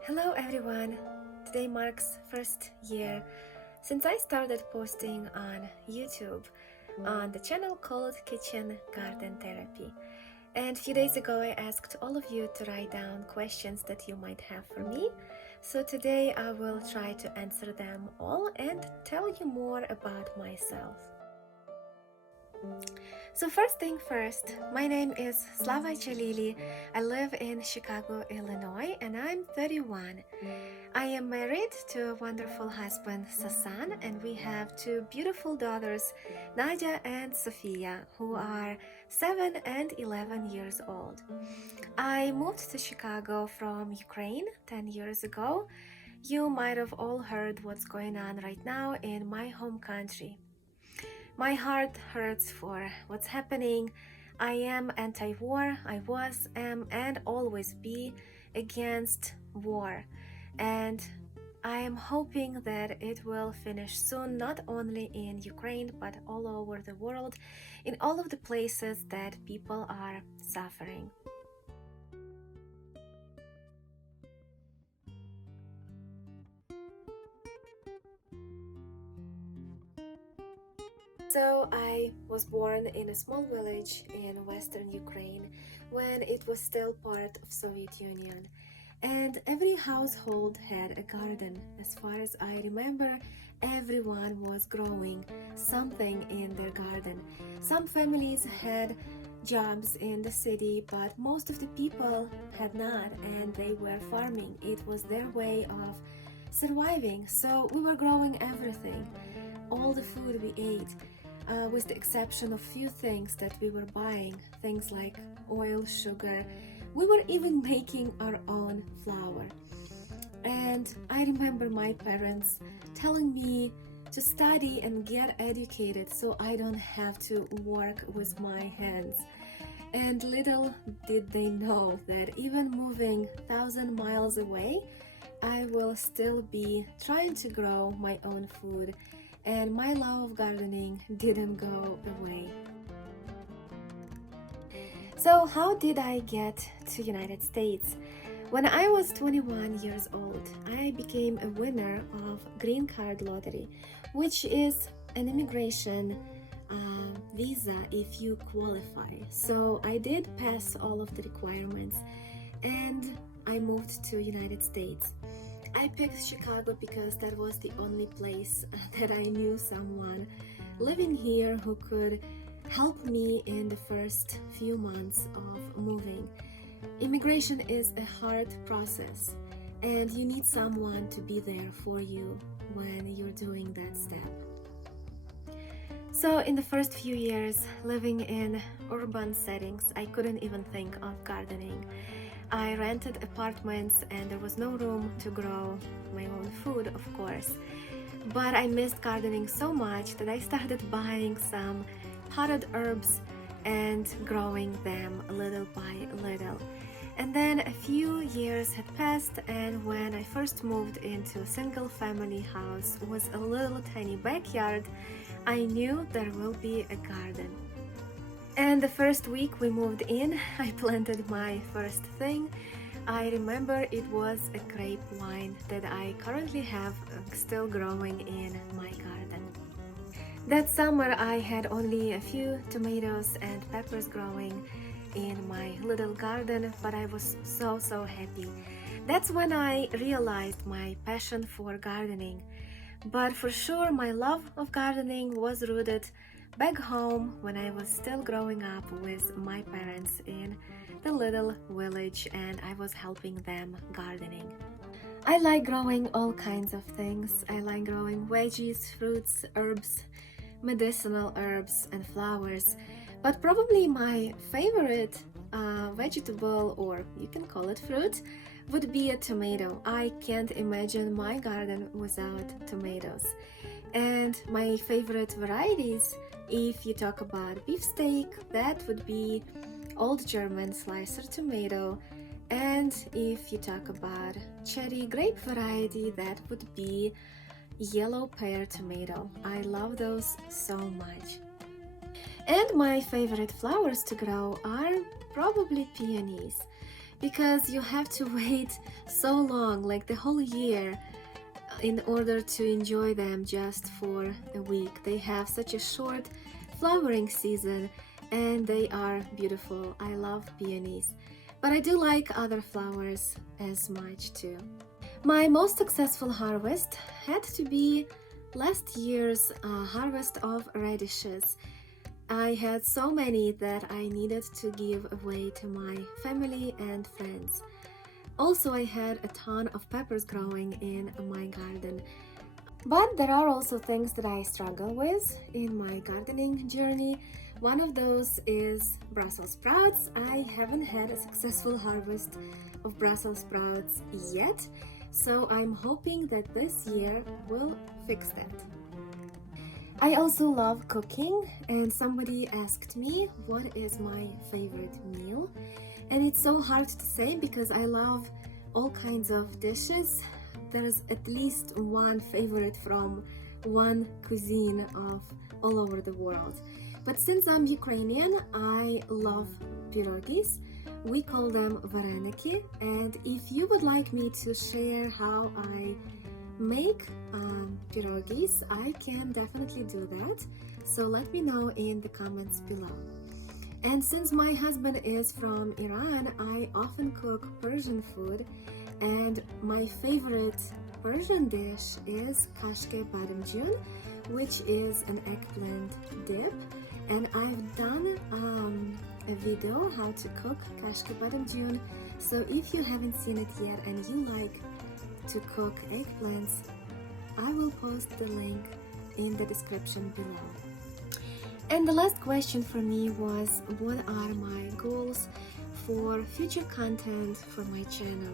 Hello everyone! Today marks first year since I started posting on YouTube on the channel called Kitchen Garden Therapy. And a few days ago I asked all of you to write down questions that you might have for me. So today I will try to answer them all and tell you more about myself. So first thing first, my name is Slava. I live in Chicago, Illinois, and I'm 31. I am married to a wonderful husband, Sasan, and we have two beautiful daughters, Nadia and Sofia, who are 7 and 11 years old. I moved to Chicago from Ukraine 10 years ago. You might have all heard what's going on right now in my home country. My heart hurts for what's happening. I am anti-war. I was, am, and always be against war. And I am hoping that it will finish soon, not only in Ukraine, but all over the world, in all of the places that people are suffering. So I was born in a small village in western Ukraine when it was still part of Soviet Union. And every household had a garden. As far as I remember, everyone was growing something in their garden. Some families had jobs in the city, but most of the people had not, and they were farming. It was their way of surviving. So we were growing everything, all the food we ate. With the exception of few things that we were buying, things like oil, sugar. We were even making our own flour. And I remember my parents telling me to study and get educated so I don't have to work with my hands. And little did they know that even moving 1,000 miles away, I will still be trying to grow my own food, and my love of gardening didn't go away. So how did I get to United States? When I was 21 years old, I became a winner of Green Card Lottery, which is an immigration visa if you qualify. So I did pass all of the requirements and I moved to United States. I picked Chicago because that was the only place that I knew someone living here who could help me in the first few months of moving. Immigration is a hard process, and you need someone to be there for you when you're doing that step. So in the first few years living in urban settings, I couldn't even think of gardening. I rented apartments and there was no room to grow my own food, of course. But I missed gardening so much that I started buying some potted herbs and growing them little by little. And then a few years had passed, and when I first moved into a single family house with a little tiny backyard, I knew there will be a garden. And the first week we moved in, I planted my first thing. I remember it was a grape vine that I currently have still growing in my garden. That summer I had only a few tomatoes and peppers growing in my little garden, but I was so happy. That's when I realized my passion for gardening. But for sure my love of gardening was rooted back home when I was still growing up with my parents in the little village and I was helping them gardening. I like growing all kinds of things. I like growing veggies, fruits, herbs, medicinal herbs and flowers. But probably my favorite vegetable, or you can call it fruit, would be a tomato. I can't imagine my garden without tomatoes. And my favorite varieties, if you talk about beefsteak, that would be Old German slicer tomato. And if you talk about cherry grape variety, that would be yellow pear tomato. I love those so much. And my favorite flowers to grow are probably peonies, because you have to wait so long, like the whole year, in order to enjoy them just for a week. They have such a short flowering season and they are beautiful. I love peonies, but I do like other flowers as much too. My most successful harvest had to be last year's harvest of radishes. I had so many that I needed to give away to my family and friends. Also, I had a ton of peppers growing in my garden. But there are also things that I struggle with in my gardening journey. One of those is Brussels sprouts. I haven't had a successful harvest of Brussels sprouts yet, so I'm hoping that this year will fix that. I also love cooking, and somebody asked me what is my favorite meal, and it's so hard to say because I love all kinds of dishes. There's at least one favorite from one cuisine of all over the world. But since I'm Ukrainian, I love pierogis. We call them vareniki, and if you would like me to share how I make pierogis, I can definitely do that. So let me know in the comments below. And since my husband is from Iran, I often cook Persian food, and my favorite Persian dish is kashke badamjun, which is an eggplant dip. And I've done a video how to cook kashke badamjun. So if you haven't seen it yet and you like to cook eggplants, I will post the link in the description below. And the last question for me was, what are my goals for future content for my channel?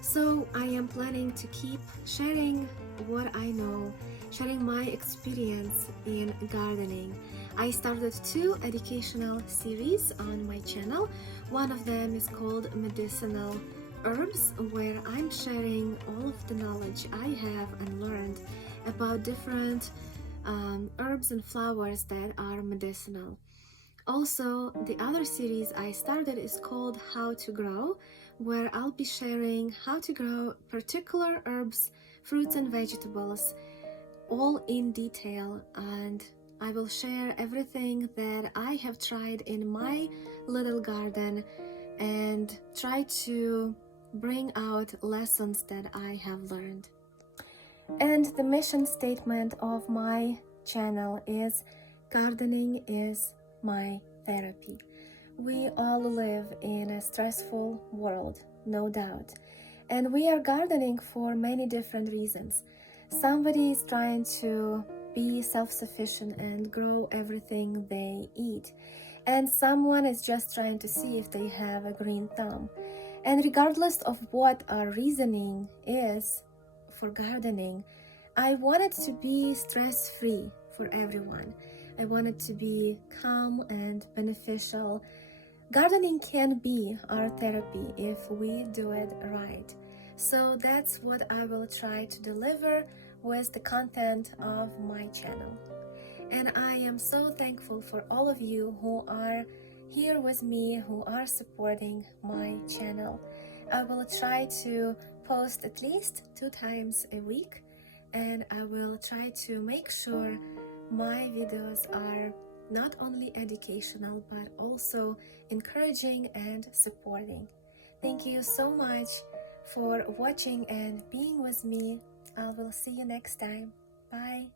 So I am planning to keep sharing what I know, sharing my experience in gardening. I started 2 educational series on my channel. One of them is called Medicinal Herbs, where I'm sharing all of the knowledge I have and learned about different herbs and flowers that are medicinal. Also, the other series I started is called How to Grow, where I'll be sharing how to grow particular herbs, fruits and vegetables, all in detail, and I will share everything that I have tried in my little garden and try to bring out lessons that I have learned. And the mission statement of my channel is gardening is my therapy. We all live in a stressful world, no doubt, and we are gardening for many different reasons. Somebody is trying to be self-sufficient and grow everything they eat, and someone is just trying to see if they have a green thumb. And regardless of what our reasoning is for gardening, I want it to be stress-free for everyone. I want it to be calm and beneficial. Gardening can be our therapy if we do it right. So that's what I will try to deliver with the content of my channel. And I am so thankful for all of you who are here with me, who are supporting my channel. I will try to post at least 2 times a week, and I will try to make sure my videos are not only educational but also encouraging and supporting. Thank you so much for watching and being with me. I will see you next time. Bye.